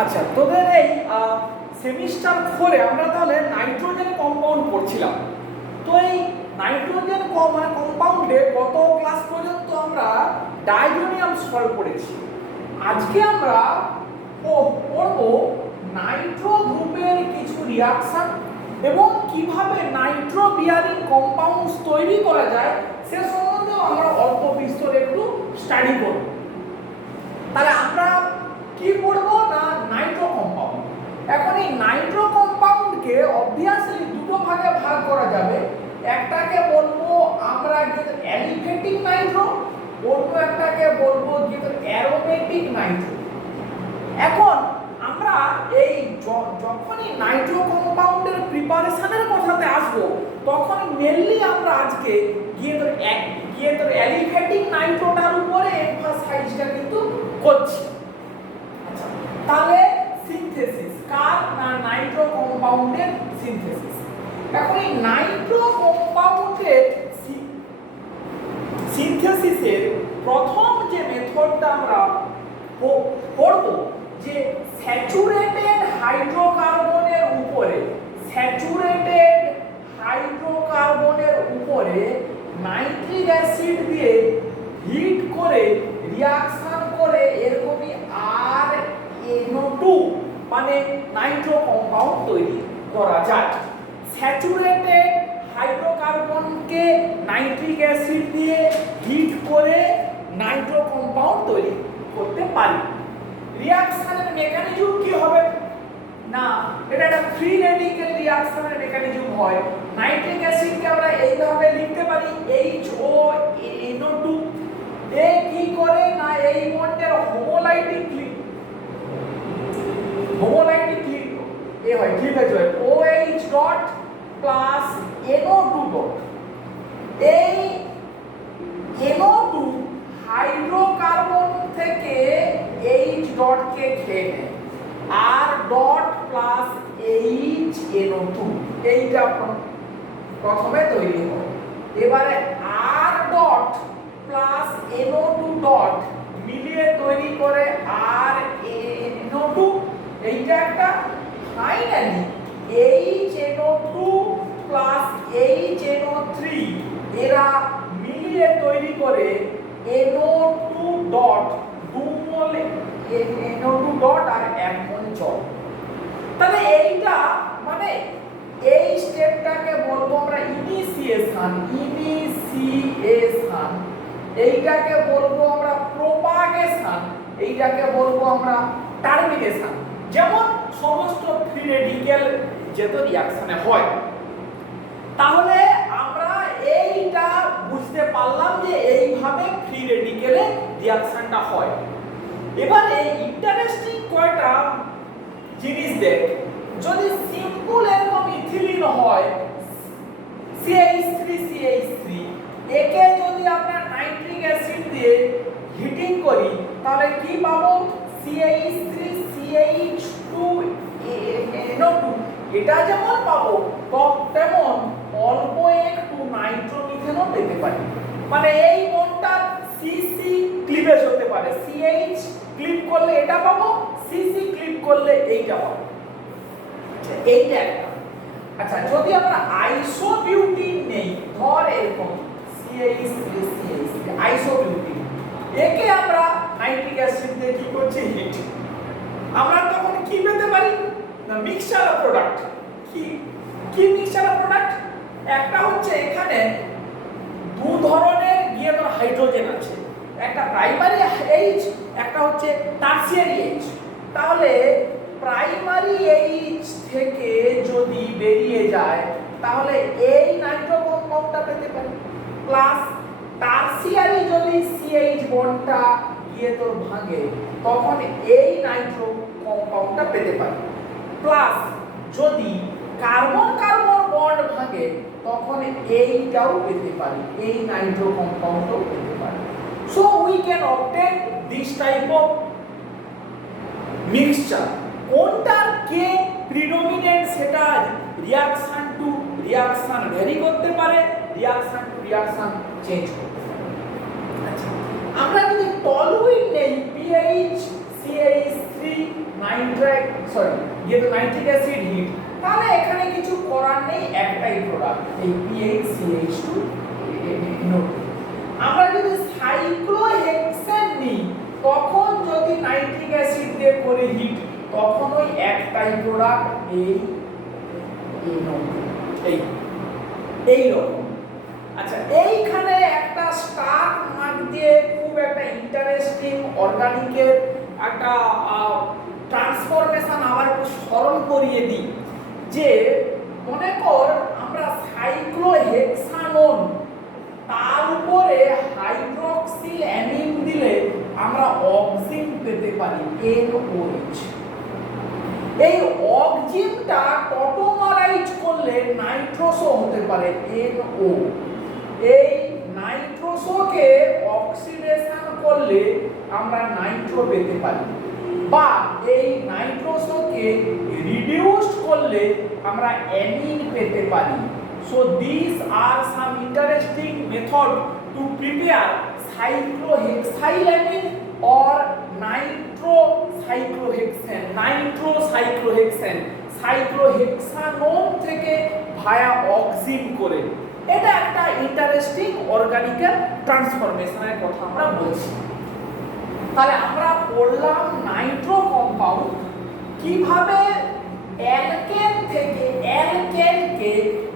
আচ্ছা, তোদের এই সেমিস্টার 4-এ আমরা তাহলে নাইট্রোজেন কম্পাউন্ড পড়ছিলাম। তো এই নাইট্রোজেন কম্পাউন্ডে গত ক্লাস পর্যন্ত আমরা ডাইজোনিয়াম সল্ট পড়েছি। আজকে আমরা পড়ব নাইট্রো গ্রুপের কিছু রিঅ্যাকশন এবং কিভাবে নাইট্রো বিয়ারিং কম্পাউন্ডস তৈরি করা যায় সে সম্বন্ধেও আমরা অল্প বিস্তর একটু স্টাডি করব। তাহলে আমরা কি পড়ব না নাইট্রো কম্পাউন্ড। এখন এই নাইট্রো কম্পাউন্ডকে অবভিয়াসলি দুটো ভাগে ভাগ করা যাবে। একটাকে বলবো আমরা অ্যালিফেটিক নাইট্রো, অন্য একটাকে বলবো অ্যারোমেটিক নাইট্রো। এখন আমরা এই যখনই নাইট্রো কম্পাউন্ডের প্রিপারেশনের কথাতে আসবো তখন মেইনলি আমরা আজকে অ্যালিফেটিক নাইট্রোটার উপরে এমফাসাইজটা কিন্তু করছি। আচ্ছা, তাহলে সিনথেসিস কার না নাইট্রো কম্পাউন্ডের সিনথেসিস। এখন এই নাইট্রো কম্পাউন্ডের সিনথেসিসের প্রথম যে মেথডটা আমরা পড়ব যে স্যাচুরেটেড হাইড্রোকার্বনের উপরে নাইট্রিক অ্যাসিড দিয়ে হিট করে রিঅ্যাকশন করে এরকমই RNO2 মানে নাইট্রো কম্পাউন্ড তৈরি করা যায়। স্যাচুরেটেড হাইড্রোকার্বনকে নাইট্রিক অ্যাসিড দিয়ে হিট করে নাইট্রো কম্পাউন্ড তৈরি করতে পারি। রিঅ্যাকশনের মেকানিজম কি হবে না, এটা একটা ফ্রি রেডিক্যাল রিঅ্যাকশনের মেকানিজম হয়। নাইট্রিক অ্যাসিডকে আমরা এইভাবে লিখতে পারি HONO2। এ কি করে না এই বন্ডের হোমোলাইটিক এ হয় ক্লিভেজ হয় OH dot plus NO2 dot. এই NO2 হাইড্রোকার্বন থেকে H ডট কে খেয়ে নেয়, R ডট প্লাস HNO2 এইটা প্রথমে তৈরি হয়। এবারে R dot plus NO2 dot মিলিয়ে তৈরি করে RNO2। এইটা একটা ফাইনালি HNO2 প্লাস HNO3 এরা মিলিয়ে তৈরি করে NO2 ডট, 2 মোল NO2 ডট আর 1 মোল জল। তাহলে এইটা মানে এই স্টেপটাকে বলবো আমরা ইনিশিয়েশন। এইটাকে বলবো আমরা প্রোপাগেশন, এইটাকে বলবো আমরা টার্মিনেশন। যেমন সমস্ত ফ্রি রেডিক্যাল যেত রিঅ্যাকশনে হয়। তাহলে আমরা এইটা বুঝতে পারলাম যে এইভাবে ফ্রি রেডিক্যালে রিঅ্যাকশনটা হয়। এবারে ইন্টারেস্টিং কয়টা জিনিস দেখ, যদি সিম্পল এরকম ইথিলিন হয় CH3 একে যদি আমরা নাইট্রিক অ্যাসিড দিয়ে হিটিং করি তাহলে কি পাবো CH3CH2NO2। এটা যেমন পাবো তেমন অল্প একটু নাইট্রোমিথেনও পেতে পারি। মানে এই বন্ডটা CC ক্লিভেজ হতে পারে, CH ক্লিভ করলে এটা পাবো, CC ক্লিভ করলে এইটা পাবো। এইটা একটা। আচ্ছা, যদি আমরা আইসোবিউটিন নেই, ধর এরকম CH3CH3 আইসোবিউটিন, একে আমরা নাইট্রিক অ্যাসিড দিয়ে কি করছি হিট, আমরা তখন কি পেতে পারি না মিক্সচার অফ প্রোডাক্ট। কি মিক্সচার অফ প্রোডাক্ট? একটা হচ্ছে এখানে দু ধরনের হাইড্রোজেন আছে, একটা প্রাইমারি H, একটা হচ্ছে টারসিয়ারি H। তাহলে প্রাইমারি H থেকে যদি বেরিয়ে যায় তাহলে এই নাইট্রো কম্পাউন্ডটা পেতে পারি, প্লাস টারসিয়ারি যদি CH বন্ডটা গিয়ে তোর ভাঙে তখন এই নাইট্রো কম্পাউন্ডটা পেতে পারি, প্লাস যদি কার্বন কার্বন বন্ড ভাঙে তখন এইটাও পেতে পারি, এই নাইট্রো কম্পাউন্ডও পেতে পারি। So we can obtain this type of mixture. কোনটার কে প্রিডমিনেন্ট সেটা রিঅ্যাকশন টু রিঅ্যাকশন ভ্যারি করতে পারে, রিঅ্যাকশন টু রিঅ্যাকশন চেঞ্জ করতে পারে। আচ্ছা, আমরা যদি টলুইন নেই PH CH3 নাইট্রাইট সরি যেহেতু নাইট্রিক অ্যাসিড হিট, তাহলে এখানে কিছু করার নেই, একটাই প্রোডাক্ট এই PHCH2 NO2। আমরা যদি সাইক্লোহেক্সেন নিই তখন যদি নাইট্রিক অ্যাসিড দিয়ে করে হিট তখন ওই একটাই প্রোডাক্ট এই NO2 এই রকম। আচ্ছা, এইখানে একটা স্টার মার্ক দিয়ে খুব একটা ইন্টারেস্টিং অর্গানিকের একটা ট্রান্সফরমেশন আবার একটু স্মরণ করিয়ে দিই যে মনে কর আমরা সাইক্লোহেক্সানোন তার উপরে হাইড্রক্সিল অ্যামিন দিলে আমরা অক্সিন পেতে পারি NOH। এই অক্সিনটা টটোমারাইজ করলে নাইট্রোসো হতে পারে NO। এই নাইট্রোসোকে অক্সিডেশন করলে আমরা নাইট্রো পেতে পারি, বা এই নাইট্রোসোকে রিডিউসড করলে আমরা অ্যামিন পেতে পারি। So this are some interesting method to prepare cyclohexylamine or nitrocyclohexane cyclohexanone থেকে ভায়া অক্সিন করে। এটা একটা ইন্টারেস্টিং অর্গানিকের ট্রান্সফরমেশনের কথা আমরা বলছি। তাহলে আমরা পড়লাম নাইট্রো কম্পাউন্ড কিভাবে অ্যালকেন থেকে অ্যালকেনকে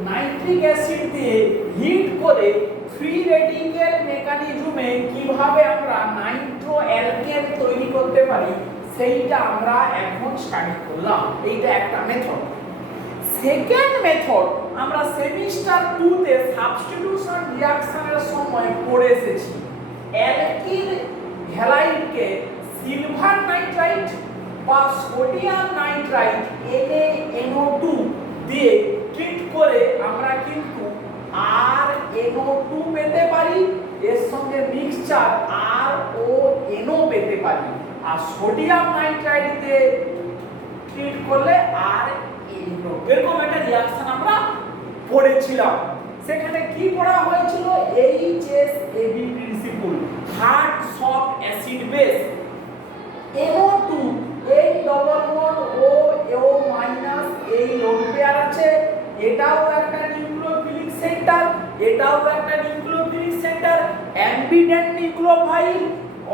নাইট্রিক অ্যাসিড দিয়ে হিট করে ফ্রি রেডিক্যাল মেকানিজমে কিভাবে আমরা নাইট্রো অ্যালকেন তৈরি করতে পারি সেইটা আমরা এখন স্টাডি করলাম। এইটা একটা মেথড। সেকেন্ড মেথড আমরা সেমিস্টার 2 তে সাবস্টিটিউশন রিঅ্যাকশনের সময় পড়ে এসেছি। অ্যালকিল হ্যালাইডকে সিলভার নাইট্রাইট বা সোডিয়াম নাইট্রাইট NaNO2 দিয়ে ট্রিট করে আমরা কিন্তু RNO2 পেতে পারি, এর সঙ্গে মিক্সচার RONO পেতে পারি, আর সোডিয়াম নাইট্রাইট দিয়ে ট্রিট করলে RNO। এরকম একটা রিঅ্যাকশন আমরা পড়েছিলাম। সেখানে কি পড়া হয়েছিল? HSAB principle, hard soft acid base. NO2 এই ডবল বন্ড O মাইনাস এই লোন পেয়ার আছে, এটাও একটা নিউক্লিওফিলিক সেন্টার, এটাও একটা নিউক্লিওফিলিক সেন্টার। অ্যাম্বিডেন্ট নিউক্লিওফাইল,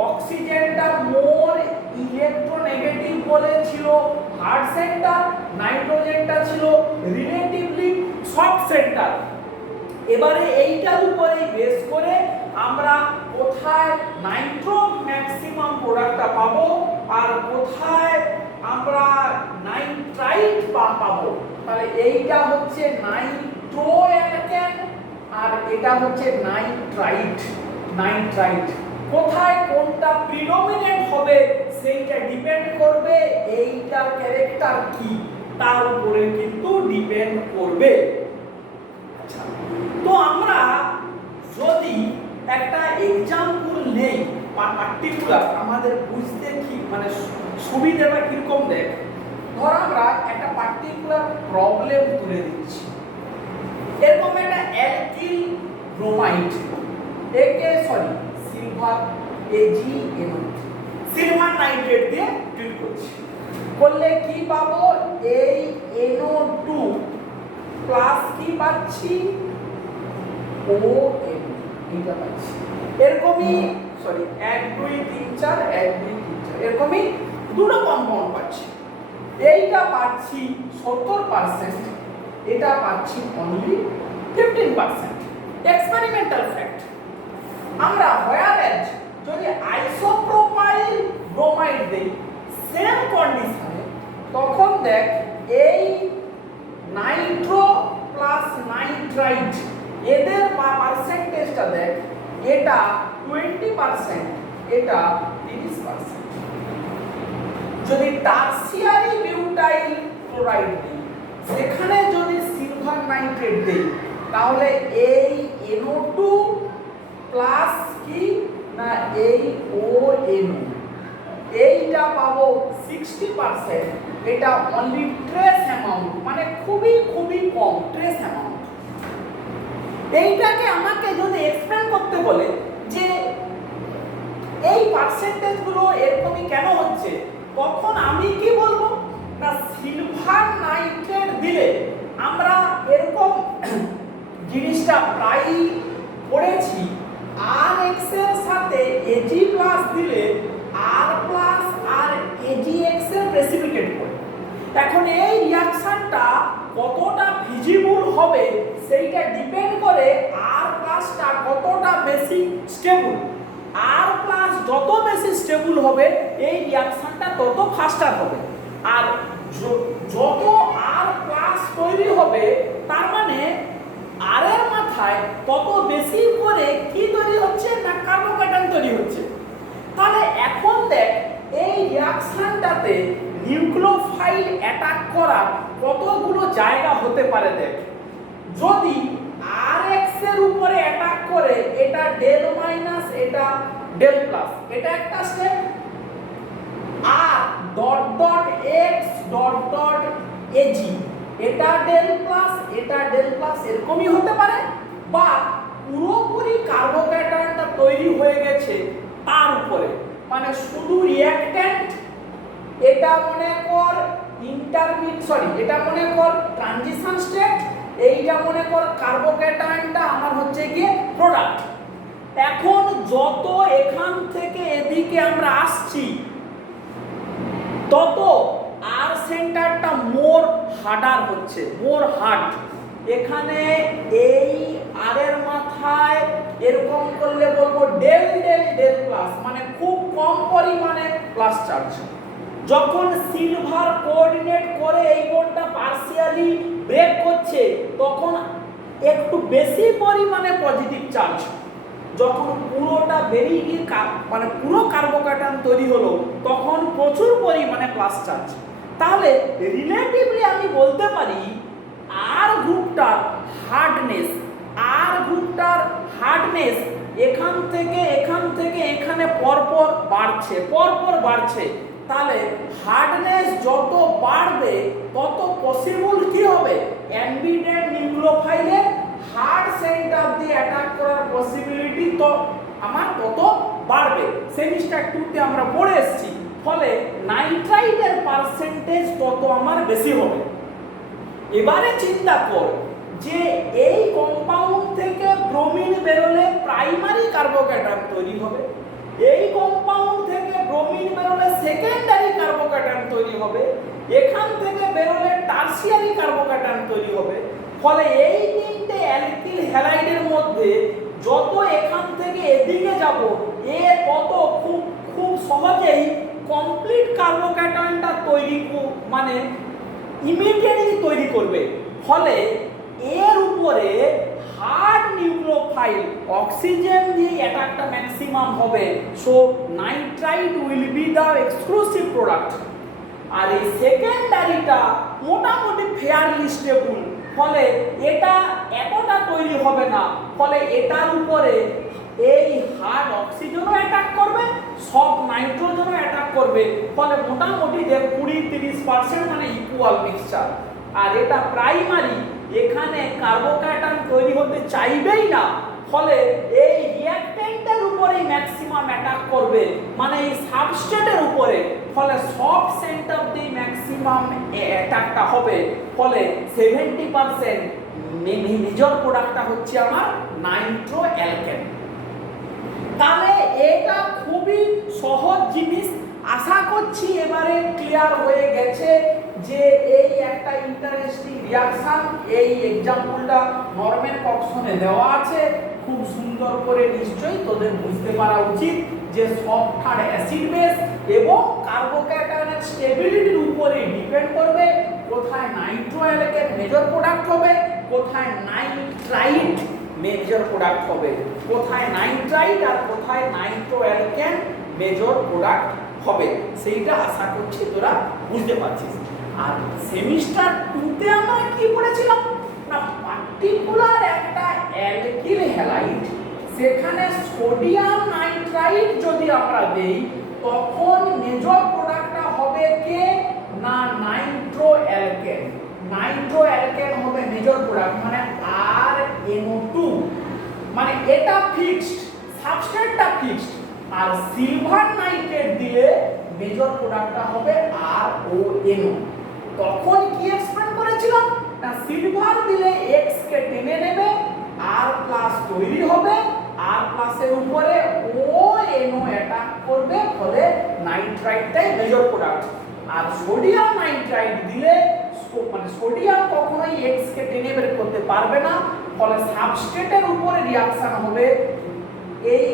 অক্সিজেনটা মোর ইলেকট্রোনেগেটিভ বলে ছিল হার্ড সেন্টার, নাইট্রোজেনটা ছিল রিলেটিভলি সফট সেন্টার। এবারে এইটার উপরে বেস করে আমরা কোথায় নাইট্রো ম্যাক্সিমাম প্রোডাক্টটা পাবো আর কোথায় আমরা নাইট্রাইট পাবো। তাহলে এইটা হচ্ছে নাইট্রো অ্যালকেন আর এটা হচ্ছে নাইট্রাইট। কোথায় কোনটা প্রিডমিনেন্ট হবে সেইটা ডিপেন্ড করবে এইটার ক্যারেক্টার কি তার উপরে কিন্তু ডিপেন্ড করবে। আচ্ছা, তো আমরা যদি একটা এক্সাম্পল নেই পার্টিকুলার আমাদের বুঝতে কি মানে সুবিধাটা কিরকম দেখ। ধর আমরা একটা পার্টিকুলার প্রবলেম তুলে দিচ্ছি, এরকম একটা alkyl bromide silver AgNO silver nitrate দিয়ে ট্রিট করছি, করলে কি পাবো? এই NO2 প্লাস কি পাচ্ছি? ONO এটা পাচ্ছি। এরকমই 1 2 3 4 1 2 3 4 এরকমই দুটো কম্পাউন্ড পাচ্ছি। এইটা পাচ্ছি 70%, এটা পাচ্ছি অনলি 15%। Experimental fact. আমরা হোয়ারএজ যদি আইসোপ্রোপাইল ব্রোমাইড দেই সেম কন্ডিশনে, তখন দেখ এই নাইট্রো প্লাস নাইট্রাইট এদের পার্সেন্টেজটা দেখ, এটা 20%, এটা 30%। যদি টারসিয়ারি বিউটাইল ক্লোরাইড দিই, সেখানে যদি সিলভার নাইট্রেট দেই, তাহলে এই NO2 প্লাস কি না এই ONO এইটা পাবো 60%, এটা অনলি ট্রেস অ্যামাউন্ট, মানে খুবই কম ট্রেস অ্যামাউন্ট। এইটাকে আমাকে যদি এক্সপ্লেন করতে বলে যে এই পার্সেন্টেজগুলো এরকমই কেন হচ্ছে, তখন আমি কি বলবো? না সিলভার নাইট্রেট দিলে আমরা এরকম জিনিসটা প্রায় পড়েছি, Rx এর সাথে Ag+ দিলে R+ আর AgX এর প্রেসিপিটেট করে। এখন এই রিঅ্যাকশনটা কতটা ফিজিবল হবে সেইটা ডিপেন্ড করে R+টা কতটা বেশি স্টেবল। R+ যত বেশি স্টেবল হবে এই রিঅ্যাকশনটা তত ফাস্টার হবে, আর যত R+ তৈরি হবে তার মানে আর এর মাথায় তত বেশি করে কি তৈরি হচ্ছে না কার্বোক্যাটায়ন তৈরি হচ্ছে। তাহলে এখন দেখ এই রিঅ্যাকশনটাতে নিউক্লিওফাইল অ্যাটাক করার কতগুলো জায়গা হতে পারে। দেখ যদি Rx এর উপরে অ্যাটাক করে এটা ডেল মাইনাস এটা ডেল প্লাস, এটা একটা স্টেপ। আর dot dot x dot dot Ag এটা ডেল প্লাস এটা ডেল প্লাস এরকমই হতে পারে, বা পুরোপুরি কার্বোক্যাটায়নটা তৈরি হয়ে গেছে তার উপরে, মানে শুধু রিঅ্যাকট্যান্ট, এটা মনে কর এটা মনে কর ট্রানজিশন স্টেট, এইটা মনে কর কার্বোক্যাটায়নটা আমার হচ্ছে গিয়ে প্রোডাক্ট। এখন যত এখান থেকে এদিকে আমরা আসছি তত আর সেন্টারটা মোর হার্ডার হচ্ছে, মোর হার্ড। এখানে এই আর এর মাথায় এরকম করলে বলবো ডেল ডেল ডেল প্লাস, মানে খুব কম পরিমাণে প্লাস চার্জ। যখন সিলভার কোঅর্ডিনেট করে এই বন্ডটা পার্সিয়ালি ব্রেক করছে তখন একটু বেশি পরিমাণে পজিটিভ চার্জ। যখন পুরোটা বেরিয়ে গিয়ে মানে পুরো কার্বোক্যাটায়ন তৈরি হলো তখন প্রচুর পরিমাণে প্লাস চার্জ। তাহলে রিলেটিভলি আমি বলতে পারি আর গ্রুপটার হার্ডনেস এখান থেকে এখানে পরপর বাড়ছে। তাহলে হার্ডনেস যত বাড়বে তত পসিবল কি হবে, এমবিডেন্ট নিউক্লিওফাইলের হার্ড সেন্টার দিয়ে অ্যাটাক করার পসিবিলিটি তো আমার তত বাড়বে। সেমিস্টার 2 তে আমরা পড়ে এসেছি। ফলে নাইট্রাইটের পার্সেন্টেজ তত আমার বেশি হবে। এবারে চিন্তা কর যে এই কম্পাউন্ড থেকে ব্রোমিন বেরোলে প্রাইমারি কার্বোক্যাটায়ন তৈরি হবে, এই কম্পাউন্ড থেকে ব্রোমিন বেরোলে সেকেন্ডারি কার্বোক্যাটায়ন তৈরি হবে, এখান থেকে বেরোলে টারসিয়ারি কার্বোক্যাটায়ন তৈরি হবে। ফলে এই তিনটে অ্যালকিল হ্যালাইডের মধ্যে যত এখান থেকে এদিকে যাব এ কত খুব সহজেই কমপ্লিট কার্বোক্যাটায়নটা তৈরি মানে ইমিডিয়েটলি তৈরি করবে। ফলে এর উপরে হার্ড নিউক্লিওফাইল অক্সিজেন দিয়ে অ্যাটাকটা ম্যাক্সিমাম হবে। So nitrite will be the exclusive product. আর এই সেকেন্ডারিটা মোটামুটি ফেয়ারলি স্টেবল, ফলে এটা এতটা তৈরি হবে না। ফলে এটার উপরে এই হার্ড অক্সিজেনও অ্যাটাক করবে, সব নাইট্রোজেনও অ্যাটাক করবে। ফলে মোটামুটি 20-30% মানে ইকুয়াল মিক্সচার। আর এটা প্রাইমারি, এখানে কার্বোক্যাটায়ন তৈরি হতে চাইবেই না। ফলে এই রিঅ্যাকট্যান্টের উপরেই ম্যাক্সিমাম অ্যাটাক করবে, মানে এই সাবস্ট্রেটের উপরে। ফলে সব সেন্টার দিয়ে ম্যাক্সিমাম অ্যাটাকটা হবে। ফলে 70% মেজর প্রোডাক্টটা হচ্ছে আমার নাইট্রো অ্যালকেন। তাহলে এটা খুবই সহজ জিনিস। আশা করছি এবারে ক্লিয়ার হয়ে গেছে যে এই একটা ইন্টারেস্টিং রিঅ্যাকশন। এই এক্সাম্পলটা নরম্যান কক্সনে দেওয়া আছে, খুব সুন্দর করে নিশ্চয়ই তোদের বুঝতে পারা উচিত যে সফট হার্ড অ্যাসিড বেস এবং কার্বোক্যাটায়নের স্টেবিলিটির উপরে ডিপেন্ড করবে কোথায় নাইট্রো অ্যালকেন মেজর প্রোডাক্ট হবে, কোথায় নাইট্রাইট মেজর প্রোডাক্ট হবে, কোথায় নাইট্রাইট আর কোথায় নাইট্রো অ্যালকেন মেজর প্রোডাক্ট হবে। সেইটা আশা করছি তোরা বুঝতে পারছিস। আর সেমিস্টার 2 তে আমরা কি পড়েছিলাম না, পার্টিকুলার একটা অ্যালকিল হ্যালাইড, সেখানে সোডিয়াম নাইট্রাইট যদি আমরা দেই তখন মেজর প্রোডাক্টটা হবে কে না নাইট্রো অ্যালকেন। নাইট্রো অ্যালকেন হবে মেজর প্রোডাক্ট, মানে RNO2, মানে এটা ফিক্সড, সাবস্ট্রেটটা ফিক্সড। আর সিলভার নাইট্রেট দিলে মেজর প্রোডাক্টটা হবে RONO। তখন কি এক্সপ্লেন করেছিলাম না সিলভার দিলে x কে টেনে নেবে R প্লাস তৈরি হবে R প্লাসের উপরে ONO অ্যাটাক করবে ফলে নাইট্রাইটটাই মেজর প্রোডাক্ট আর সোডিয়াম নাইট্রাইট দিলে মানে সোডিয়াম কখনোই x কে টেনে বের করতে পারবে না ফলে সাবস্ট্রেটের উপরে রিঅ্যাকশন হবে এই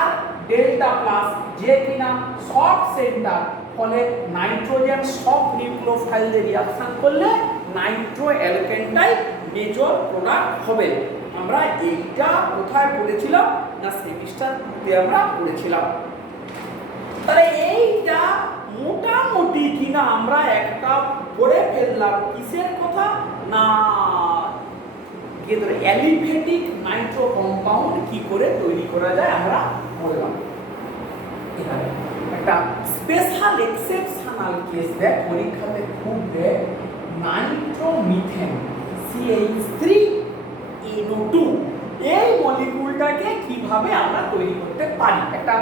R ডেল্টা প্লাস যে কিনা শর্ট সেন্টার ফলে নাইট্রোজেন সব নিউক্লিওফাইল দিয়ে রিঅ্যাকশন করলে নাইট্রো অ্যালকেনটাই মেজর প্রোডাক্ট হবে আমরা এইটা কোথায় পড়েছিলাম না সেমিস্টারে আমরা পড়েছিলাম তাহলে এইটা মোটামুটি কিনা আমরা একটা পড়ে ফেললাম কিসের কথা না অ্যালিফেটিক নাইট্রো কম্পাউন্ড কি করে তৈরি করা যায় আমরা বললাম এখানে একটা স্পেশাল এক্সেপশনাল কেস দেখ পরীক্ষাতে খুব দেয় নাইট্রোমিথেন CH3NO2 এই মলিকিউলটাকে কিভাবে আমরা তৈরি করতে পারি একটা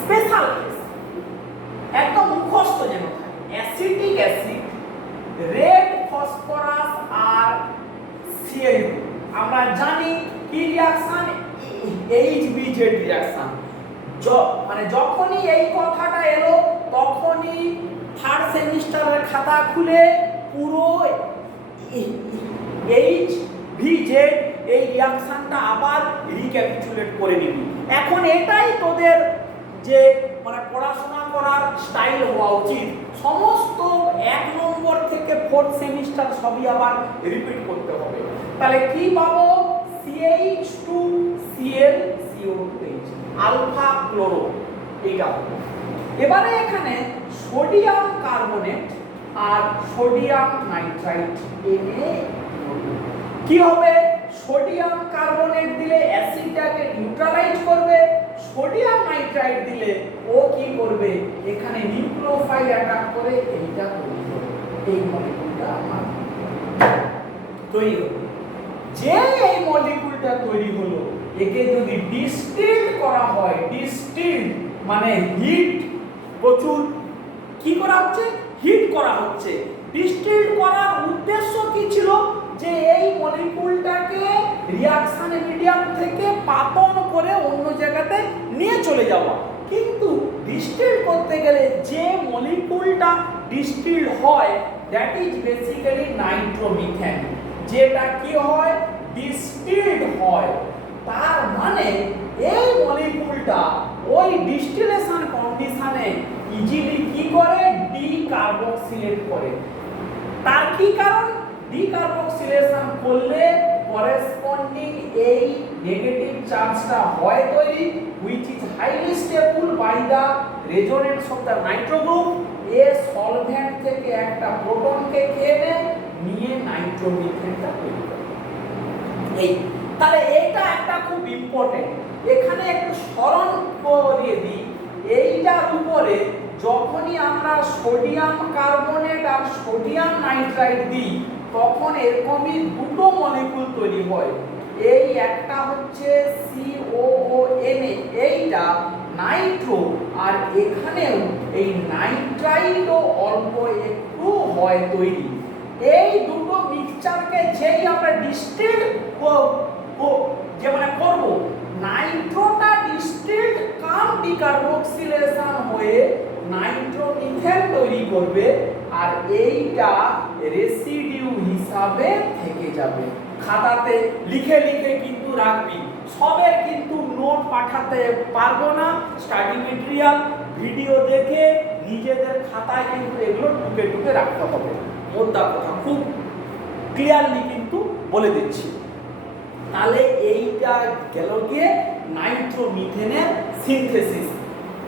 স্পেশাল কেস একদম মুখস্থ যেন থাকে অ্যাসিটিক অ্যাসিড রেড ফসফরাস আর Cl2 আমরা জানি কি রিঅ্যাকশন HBZ রিঅ্যাকশন মানে যখনই এই কথাটা এলো তখনই থার্ড সেমিস্টারের খাতা খুলে পুরো HBZ এই রিঅ্যাকশনটা আবার রিক্যাপিচুলেট করে নিবি এখন এটাই তোদের যে মানে পড়াশোনা করার স্টাইল হওয়া উচিত সমস্ত 1 নম্বর থেকে 4th সেমিস্টার সবই আবার রিপিট করতে হবে তাহলে কি পাবো CH2Cl CO2H আলফা ক্লোরো এইটা এবারে এখানে সোডিয়াম কার্বনেট আর সোডিয়াম নাইট্রাইট Na কি হবে সোডিয়াম কার্বনেট দিলে অ্যাসিডটাকে নিউট্রালাইজ করবে সোডিয়াম নাইট্রাইট দিলে ও কি করবে এখানে নিউক্লিওফাইল অ্যাটাক করে এইটা তৈরি করবে এই মলিকিউলটা আমার তৈরি হবে যে এই মলিকিউলটা তৈরি হলো একে যদি ডিস্টিলড করা হয় ডিস্টিলড মানে হিট প্রচুর কি করা হচ্ছে হিট করা হচ্ছে ডিস্টিলড করার উদ্দেশ্য কি ছিল যে এই মলিকিউলটাকে রিঅ্যাকশন মিডিয়াম থেকে পাতন করে অন্য জায়গাতে নিয়ে চলে যাওয়া কিন্তু ডিস্টিল করতে গেলে যে মলিকিউলটা ডিস্টিলড হয় দ্যাট ইজ বেসিক্যালি নাইট্রোমিথেন যেটা কি হয় ডিস্টিলড হয় তার মানে এই মলিকিউলটা ওই ডিস্টিলেশন কন্ডিশনে ইজিলি কি করে ডিকার্বক্সিলেট করে তার কি কারণ ডিকার্বক্সিলেশন করলে করেসপন্ডিং এই নেগেটিভ চার্জটা হয় তৈরি which is highly stable by the resonance of the nitro group A solvent থেকে একটা প্রোটনকে খেয়ে নেয় নিয়ে নাইট্রোমিথেনটা তৈরি করে এই তাহলে এটা একটা খুব ইম্পর্টেন্ট এখানে একটু স্মরণ করিয়ে দিই এইটার উপরে যখনই আমরা সোডিয়াম কার্বনেট আর সোডিয়াম নাইট্রাইট দিই তখন এরকমই দুটো মলিকিউল তৈরি হয় এই একটা হচ্ছে COONA এইটা নাইট্রো আর এখানেও এই নাইট্রাইটও অল্প একটু হয় তৈরি এই দুটো মিক্সচারকে যেই আমরা ডিস্টিলড যে মানে করব নাইট্রোটা ডিস্টিলড কাম ডিকার্বক্সিলেশন হয়ে নাইট্রোমিথেন তৈরি করবে আর এইটা রেসিডিউ হিসাবে থেকে যাবে খাতাতে লিখে লিখে কিন্তু রাখবি সবের কিন্তু নোট পাঠাতে পারবো না স্টাডি ম্যাটেরিয়াল ভিডিও দেখে নিজেদের খাতায় কিন্তু এগুলো টুকে টুকে রাখতে হবে মোদ্দা কথা খুব ক্লিয়ারলি কিন্তু বলে দিচ্ছি তাহলে এইটা গেল গিয়ে নাইট্রোমিথেনের সিনথেসিস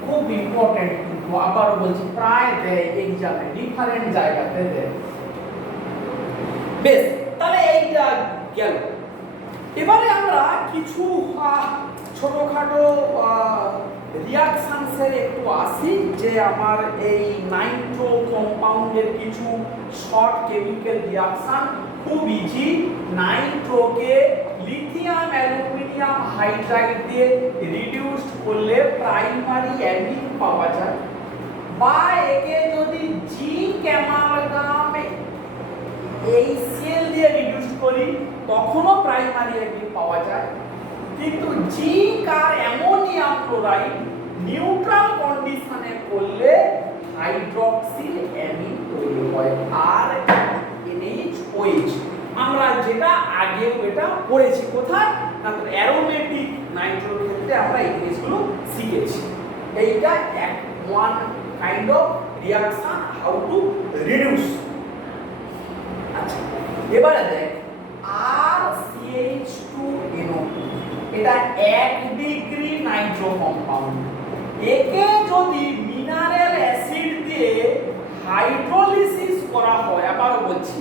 খুব ইম্পর্টেন্ট কিন্তু আবার বলছি প্রায় দেয় এক্সামে ডিফারেন্ট জায়গাতে দেয় বেশ তাহলে এইটা গেল এবারে আমরা কিছু ছোটখাটো রিঅ্যাকশনসের একটু আসি যে আমার এই নাইট্রো কম্পাউন্ডের কিছু শর্ট কেমিক্যাল রিঅ্যাকশন খুব ইজি নাইট্রোকে লিথিয়াম অ্যালুমিনিয়াম হাইড্রাইড দিয়ে রিডিউসড করলে প্রাইমারি অ্যামিন পাওয়া যায় বা একে যদি জিঙ্ক অ্যামালগাম HCl দিয়ে রিডিউস করি তখনও প্রাইমারি অ্যামিন পাওয়া যায়, কিন্তু জিঙ্ক আর অ্যামোনিয়াম ক্লোরাইড নিউট্রাল কন্ডিশনে করলে হাইড্রক্সিল অ্যামিন তৈরি হয় আর NH OH। আমরা যেটা আগেও এটা পড়েছি কোথায় না, তো অ্যারোমেটিক নাইট্রোর ক্ষেত্রে আমরা এই জিনিসগুলো শিখেছি। এইটা one kind of reaction how to reduce. আচ্ছা, এবারে দেখ RCH2NO2 এটা 1 ডিগ্রি নাইট্রো কম্পাউন্ড। একে যদি মিনারেল অ্যাসিড দিয়ে হাইড্রোলিসিস করা হয়, আবার বলছি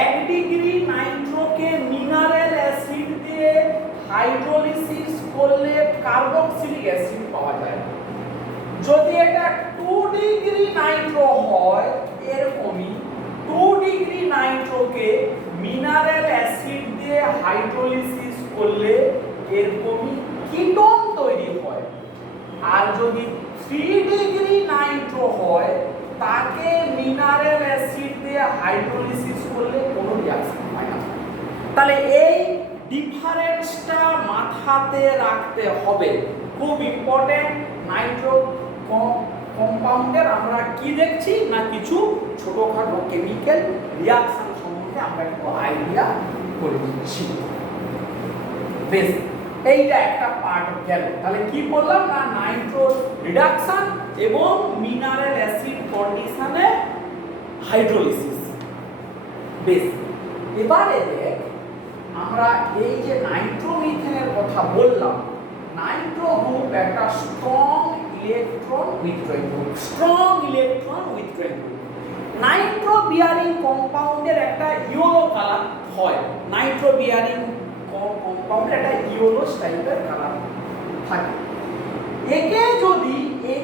1 ডিগ্রি নাইট্রোকে মিনারেল অ্যাসিড দিয়ে হাইড্রোলিসিস করলে কার্বক্সিলিক অ্যাসিড পাওয়া যায়। যদি এটা 2 ডিগ্রি নাইট্রো হয়, এরকমই 2 ডিগ্রি নাইট্রোকে মিনারেল অ্যাসিড দিয়ে হাইড্রোলিসিস করলে এরকমই কিটোন তৈরি হয়। আর যদি 3 ডিগ্রি নাইট্রো হয়, তাকে মিনারেল অ্যাসিড দিয়ে হাইড্রোলিসিস করলে কোনো রিঅ্যাকশন হয় না। তাহলে এই ডিফারেন্সটা মাথাতে রাখতে হবে, খুব ইম্পর্টেন্ট। নাইট্রো কম্পাউন্ডের আমরা কি দেখছি না, কিছু ছোটখাটো কেমিক্যাল রিঅ্যাকশন সম্বন্ধে আমরা একটু আইডিয়া করে দিচ্ছি। বেশ, এইটা একটা পার্ট গেল। তাহলে কি বললাম না, নাইট্রো রিডাকশন এবং মিনারেল অ্যাসিড কন্ডিশনে হাইড্রোলিসিস। বেশ, এবারে দেখ আমরা এই যে নাইট্রোমিথেনের কথা বললাম, নাইট্রো গ্রুপ একটা strong electron withdrawing group, strong electron withdrawing group. Nitro bearing কম্পাউন্ডের একটা ইয়েলো কালার হয়, নাইট্রো বিয়ারিং কম্পাউন্ডের একটা ইয়েলো টাইপের কালার থাকে। একে যদি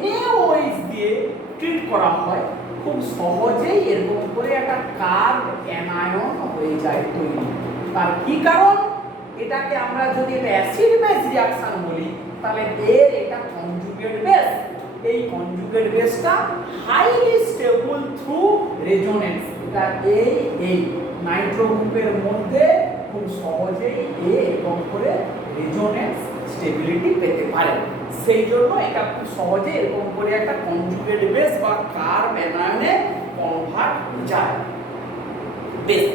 NaOH দিয়ে ট্রিট করা হয়, খুব সহজেই এরকম করে একটা কার্ব অ্যানায়ন হয়ে যায় তৈরি। তার কি কারণ, এটাকে আমরা যদি এটা অ্যাসিড বেস রিঅ্যাকশন বলি, তাহলে এর এটা কনজুগেট বেস। এই কনজুগেট বেসটা হাইলি স্টেবল থ্রু রেজোনেন্স। এটা এই নাইট্রো গ্রুপের মধ্যে খুব সহজেই এরকম করে রেজোনেন্স স্টেবিলিটি পেতে পারে। সেই জন্য এটা খুব সহজে এরকম করে একটা কনজুগেট বেস বা কার্ব অ্যানায়নে কনভার্ট যায়। বেশ,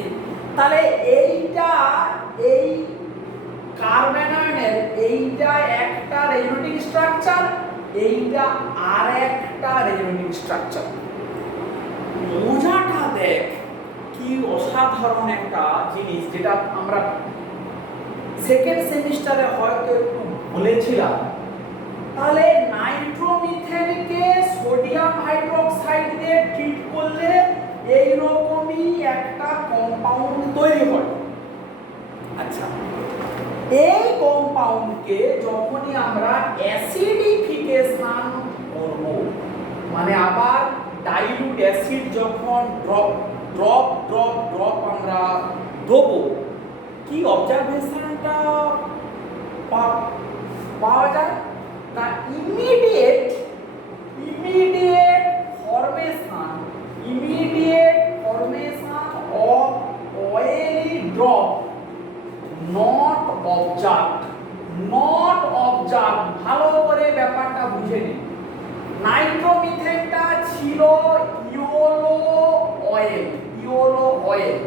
তাহলে এইটা এই কার্ব অ্যানায়নের এইটা একটা রেজোনেটিং স্ট্রাকচার, এইটা আর একটা রেজোনেটিং স্ট্রাকচার। মজাটা দেখ কি অসাধারণ একটা জিনিস, যেটা আমরা সেকেন্ড সেমিস্টারে হয়তো একটু বলেছিলাম। তাহলে নাইট্রোমিথেনকে সোডিয়াম হাইড্রোক্সাইড দিয়ে ট্রিট করলে এই রকমই একটা কম্পাউন্ড তৈরি হয়। আচ্ছা, এই কম্পাউন্ডকে যখনই আমরা অ্যাসিডিফিকেশন করব, মানে আবার ডাইলুট অ্যাসিড যখন ড্রপ আমরা দেবো, কি অবজারভেশনটা পাওয়া যায় না, immediate formation of oily drop not observed। ভালো করে ব্যাপারটা বুঝে নিন। নাইট্রোমিথেনটা ছিল ইয়েলো অয়েল,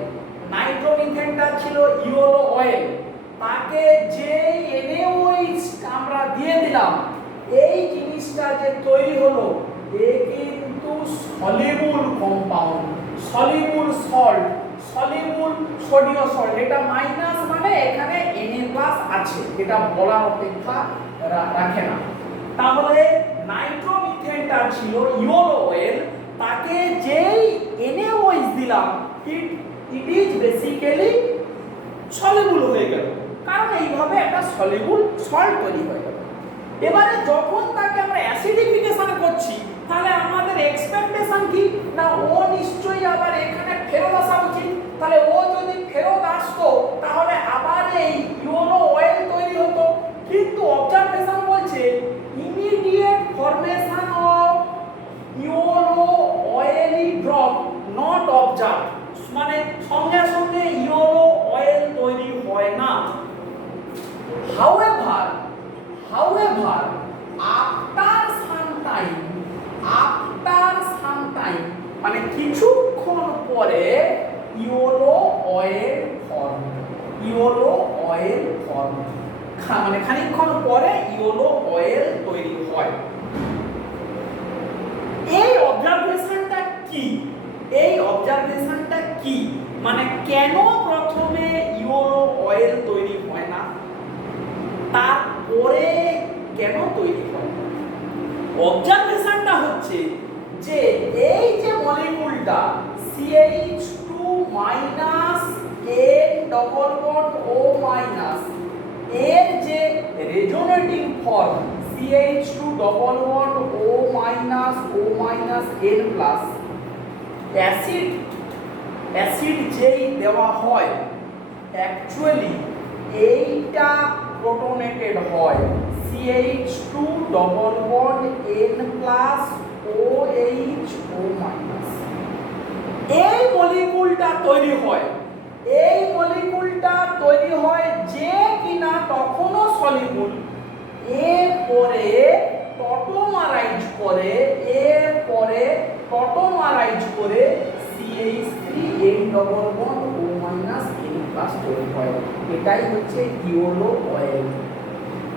নাইট্রোমিথেনটা ছিল ইয়েলো অয়েল। তাকে যে NaOH আমরা দিয়ে দিলাম, এই জিনিসটা যে তৈরি হলো, এ কিন্তু soluble compound, soluble salt, soluble sodium salt. এটা মাইনাস মানে এখানে Na+ আছে, এটা বলার অপেক্ষা রাখে না। তাহলে নাইট্রোমিথেনটা ছিল ইয়েলো অয়েল, তাকে যেই NaOH দিলাম, ইট ইজ বেসিক্যালি সলিউবল হয়ে গেল, কারণ এইভাবে একটা সলিউবল সল্ট তৈরি হয়ে গেল। এবারে যখন তাকে আমরা অ্যাসিডিফিকেশন করছি, তাহলে আমাদের এক্সপেকটেশন কি না, ও নিশ্চয়ই আবার এখানে ফেরত আসা উচিত। তাহলে ও যদি ফেরত আসতো, তাহলে আবার এই ইয়েলো অয়েল তৈরি হতো। কিন্তু অবজারভেশন বলছে immediate formation of yellow oily drop not observe, মানে সঙ্গে সঙ্গে ইয়েলো অয়েল তৈরি হয় না। হাউএভার আফটার সাম টাইম মানে কিছুক্ষণ পরে ইয়েলো অয়েল ফর্ম, মানে খানিকক্ষণ পরে ইয়েলো অয়েল তৈরি হয়। এই অবজারভেশনটা কি? মানে কেন প্রথমে ইয়েলো অয়েল তৈরি হয় না, তারপরে কেন তৈরি হয়? অবজারভেশনটা হচ্ছে যে এই যে মলিকিউলটা CH2 minus N double bond O minus এর যে resonating form CH2 double bond O minus N plus acid যেই দেওয়া হয় অ্যাকচুয়ালি এইটা প্রোটনেটেড হয় CH2 double bond N plus OH O minus. এই মলিকিউলটা তৈরি হয় যে কিনা তখনও সলিউবল, এরপরে টটোমারাইজ করে CH3N double bond O minus N plus তৈরি হয়। এটাই হচ্ছে ইয়েলো অয়েল।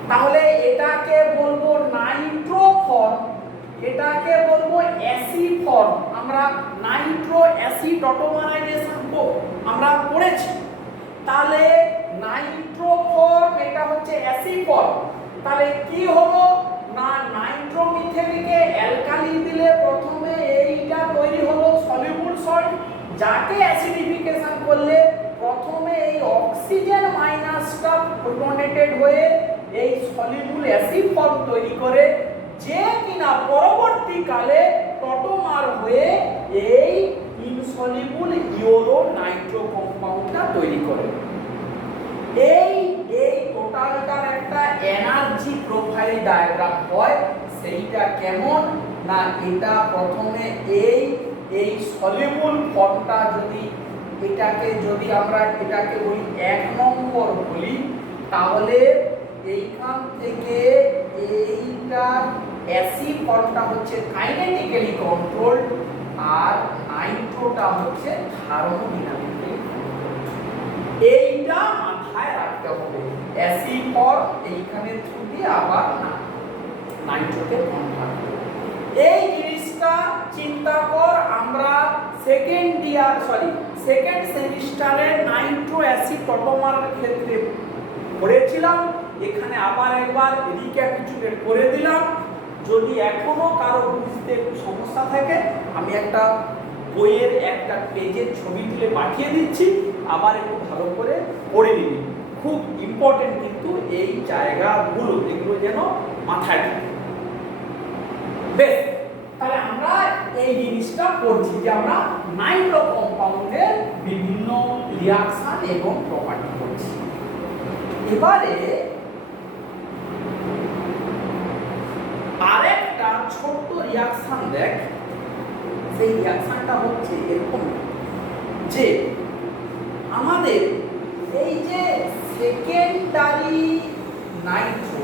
তাহলে এটাকে বলবো নাইট্রো ফর্ম, এটাকে বলবো অ্যাসিড ফর্ম। আমরা নাইট্রো অ্যাসিড টটোমারাইজেশন আমরা পড়েছি। তাহলে নাইট্রো ফর্ম এটা হচ্ছে অ্যাসিড ফর্ম। তাহলে কি হলো না, নাইট্রোমিথেনকে অ্যালকালি দিলে প্রথমে এইটা তৈরি হলো সলিউবল সল্ট, যাকে অ্যাসিডিফিকেশন করলে প্রথমে এই অক্সিজেন মাইনাসটা প্রোটনেটেড হয়ে এই সলিউবল অ্যাসিড ফর্ম তৈরি করে, যে কিনা পরবর্তীকালে টটোমার হয়ে এই ইনসলিউবল ইয়েলো নাইট্রো কম্পাউন্ডটা তৈরি করে। এই টোটালটার একটা এনার্জি প্রোফাইল ডায়াগ্রাম হয়। সেইটা কেমন না, এটা প্রথমে এই সলিউবল ফর্মটা যদি আমরা এটাকে বলি 1 নম্বর বলি, তাহলে এইখান থেকে এইটা অ্যাসিড ফর্মটা হচ্ছে কাইনেটিক্যালি কন্ট্রোলড, আর নাইট্রোটা হচ্ছে থার্মোডাইনামিক্যালি কন্ট্রোলড। এইটা মাথায় রাখতে হবে। অ্যাসিড ফর্ম এইখানে থুই আবার নাইট্রোতে কনভার্ট হবে। এই জিনিসটা চিন্তা কর, আমরা সেকেন্ড সেমিস্টারে নাইট্রো অ্যাসিড টটোমারের ক্ষেত্রে পড়েছিলাম। এখানে আবার একবার রিক্যাপিচুলেট করে দিলাম। যদি এখনো কারো বুঝতে একটু সমস্যা থাকে, আমি একটা বইয়ের একটা পেজের ছবি তুলে পাঠিয়ে দিচ্ছি, আবার একটু ভালো করে পড়ে নিবি। খুব ইম্পর্টেন্ট কিন্তু এই জায়গাগুলো, এগুলো যেন মাথায় থাকে। বেশ, তাহলে আমরা এই জিনিসটা পড়ছি যে আমরা নাইট্রো কম্পাউন্ডের বিভিন্ন রিঅ্যাকশন এবং প্রপার্টি পড়ছি। এবারে আরেকটা ছোট্ট রিঅ্যাকশন দেখ। সেই রিঅ্যাকশনটা হচ্ছে এরকম যে আমাদের এই যে সেকেন্ডারি নাইট্রো,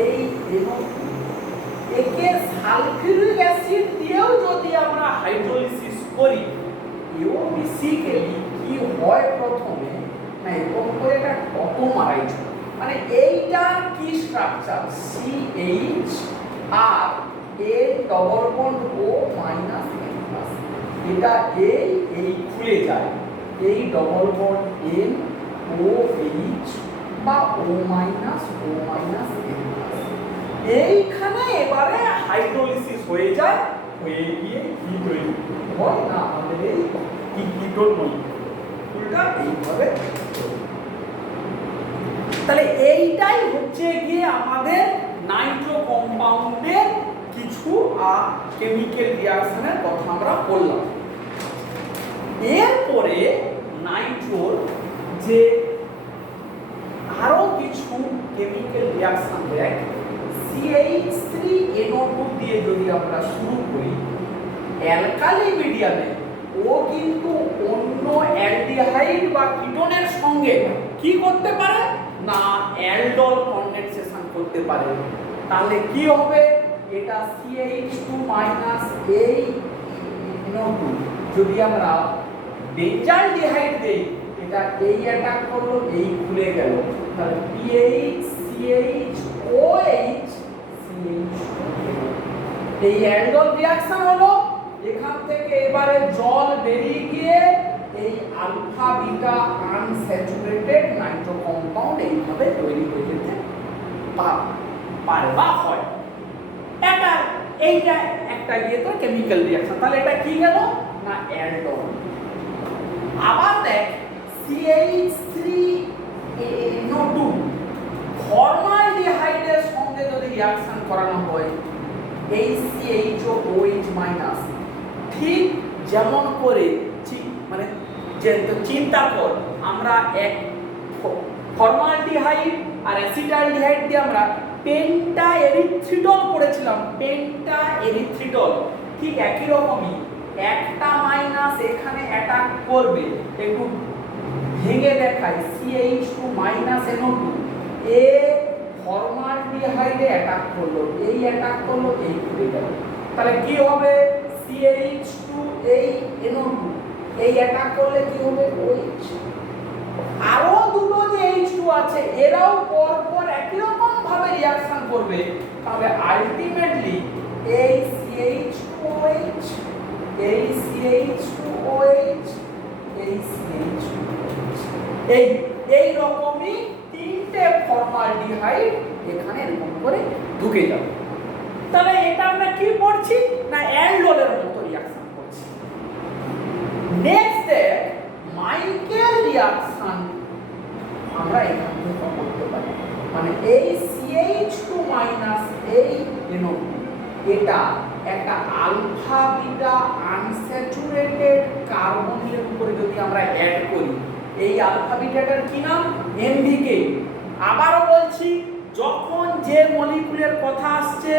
এই এবং একে সালফিউরিক অ্যাসিড দিয়েও যদি আমরা হাইড্রোলিসিস করি, এও বেসিক্যালি কি হয় প্রথমে না, এরকম করে এটা টটোমারাইজ হয়। মানে এইটা কি স্ট্রাকচার CH আর N double bond O minus N plus, এটা এই খুলে যায়, এই ডবল বন্ড N OH বা O মাইনাস N প্লাস। এইখানে এবারে হাইড্রোলিসিস হয়ে যায়, হয়ে গিয়ে কি তৈরি হয় না, আমাদের এই কিটোন মলিকিউলটা এইভাবে। তাহলে এইটাই হচ্ছে গিয়ে আমাদের নাইট্রো কম্পাউন্ডের কিছু কেমিক্যাল রিঅ্যাকশনের কথা আমরা বললাম। এরপরে নাইট্রোর যে আরো কিছু কেমিক্যাল রিঅ্যাকশন দেখ, CH3NO2 দিয়ে যদি আমরা শুরু করি, অ্যালকালি মিডিয়ামে ও কিন্তু অন্য অ্যালডিহাইড বা কিটোনের সঙ্গে কি করতে পারে না অ্যালডল কনডেনসেশন করতে পারে। তাহলে কি হবে এটা CH2 এই NO2 যদি আমরা বেঞ্জালডিহাইড দেই এটা এই অ্যাটাক করলো এই খুলে গেল তাহলে PH CH OH CH এই অ্যালডল রিঅ্যাকশন হলো এখান থেকে এবারে জল বেরিয়ে গিয়ে এই alpha beta unsaturated nitro compound এইভাবে তৈরি হয়ে যেতে পারে বা হয়। এইটা একটা গিয়ে তো কেমিক্যাল রিঅ্যাকশন তাহলে এটা কি গেল না অ্যালডল। আবার দেখ CH3NO2 ফর্মালডিহাইডের সঙ্গে যদি রিঅ্যাকশন করানো হয় এই CHOOH মাইনাস ঠিক যেমন করে মানে যে চিন্তা কর আমরা এক ফর্মালডিহাইড আর অ্যাসিটালডিহাইড দিয়ে আমরা পেন্টাএরিথ্রিডল করেছিলাম পেন্টাএরিথ্রিডল ঠিক একই রকমই একটা মাইনাস এখানে অ্যাটাক করবে একটু ভেঙে দেখায় CH2 NO2 এ ফর্মালডিহাইডে অ্যাটাক করলো এই অ্যাটাক করলো এই খুলে গেল তাহলে কি হবে CH2 NO2 এই অ্যাটাক করলে কি হবে OH আরো দুটো যে H2 আছে এরাও পরপর একই রকম ভাবে রিঅ্যাকশন করবে তাহলে আলটিমেটলি এই CH2OH এই CH2OH এই CH2OH এই রকমই তিনটে ফর্মালডিহাইড এখানে এরকম করে ঢুকে যাবে। তাহলে এটা আমরা কি পড়ছি না অ্যালডোলের মতো রিঅ্যাকশন করছি। নেক্সট মাইকেল রিঅ্যাকশন আমরা এখান থেকে করতে পারি মানে এই CH2 এই NO2 এটা একটা আলফা বিটা আনস্যাচুরেটেড কার্বনের উপরে যদি আমরা অ্যাড করি এই আলফা বিটাটার কি নাম NVK। আবারও বলছি যখন যে মলিকুলের কথা আসছে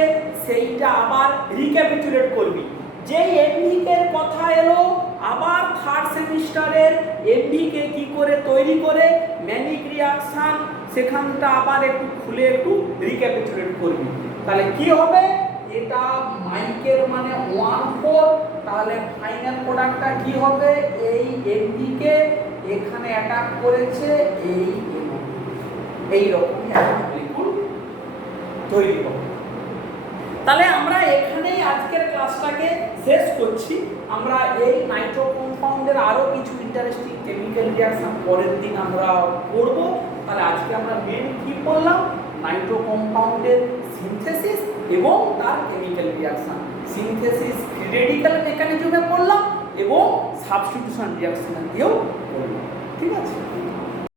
সেইটা আবার রিক্যাপিচুলেট করবি যেই NVK এর কথা এলো আবার থার্ড সেমিস্টারের NVK কি করে তৈরি করে ম্যানিক রিঅ্যাকশন সেখানটা আবার একটু খুলে একটু রিক্যাপিচুলেট করবি তাহলে কি হবে এটা মাইকের মানে 1,4 তাহলে ফাইনাল প্রোডাক্টটা কি হবে এই NVK এখানে অ্যাটাক করেছে এই রকম একটা মলিকুল তৈরি হবে। তাহলে আমরা এখানেই আজকের ক্লাসটাকে শেষ করছি। আমরা এই নাইট্রো কম্পাউন্ডের আরো কিছু ইন্টারেস্টিং কেমিক্যাল রিঅ্যাকশন পরের দিন আমরা পড়ব। তাহলে আজকে আমরা মেন কি পড়লাম নাইট্রো কম্পাউন্ডের সিনথেসিস এবং তার কেমিক্যাল রিঅ্যাকশন সিনথেসিস রেডিক্যাল মেকানিজমে পড়লাম এবং সাবস্টিটিউশন রিঅ্যাকশন দিয়েও পড়লাম। ঠিক আছে।